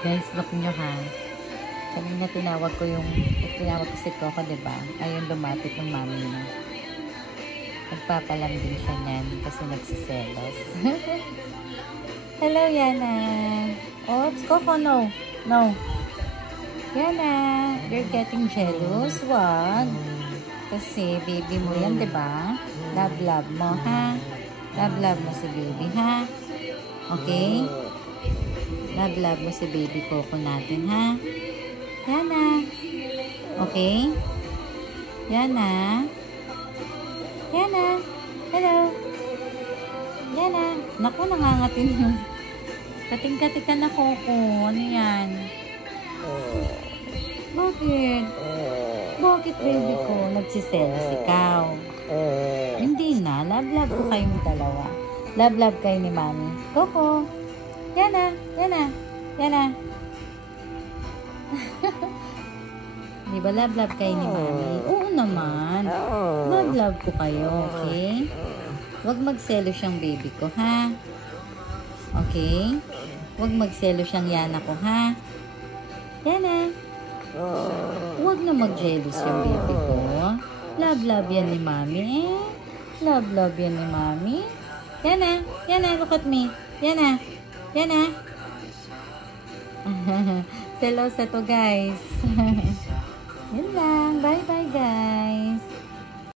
Guys, look nyo ha. Kanina tinawag ko si Coco, diba? Ayun, lumapit ng mami niya. Nagpapalambing siya niyan kasi nagsiselos. Hello, Yana. Oops, Coco, no. No. Yana, you're getting jealous. Wag. Kasi baby mo yan, diba? Love mo, ha? Love mo si baby, ha? Okay? Love mo si baby Coco natin, ha? Yana. Okay? Yana. Yana. Hello. Yana. Naku, nangangatin yung kating-katikan na Coco. Ano yan? Bakit? Bakit baby ko? Nagsiselos ikaw. Hindi na. Love ko kayong dalawa. Love kayo ni mami. Coco. Yana. Di ba love kayo ni mami? Oo naman. Love ko kayo, okay? Huwag magselo siyang baby ko, ha? Okay? Huwag magselo siyang Yana ko, ha? Yana. Huwag na mag-jealous yung baby ko. Love yan ni mami. Love yan ni mami. Yana, look at me. Yana. Selosa to, guys. Yun lang. Bye-bye, guys.